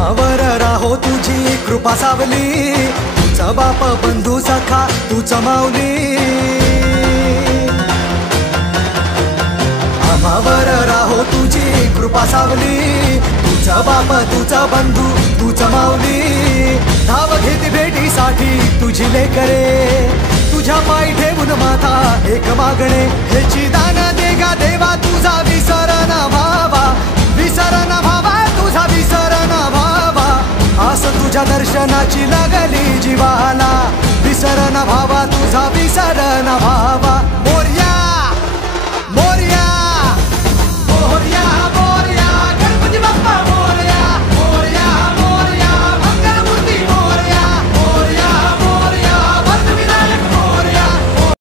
आम्हावर राहो तुझी कृपा सावली, तुझा बाप बंधू सखा तूच माऊली. आम्हावर राहो तुझी कृपा सावली, तुझा बाप तुझा बंधू तूच माऊली. धाव घेती भेटीसाठी तुझी लेकरे, तुझ्या पायी ठेवून माथा एक मागणे. हेची दान दे गा देवा तुझा विसर न व्हावा, विसर न व्हावा तुझा विसर न व्हावा. आस तुझ्या दर्शनाची लागली जीवाला, विसर न व्हावा तुझा विसर न व्हावा.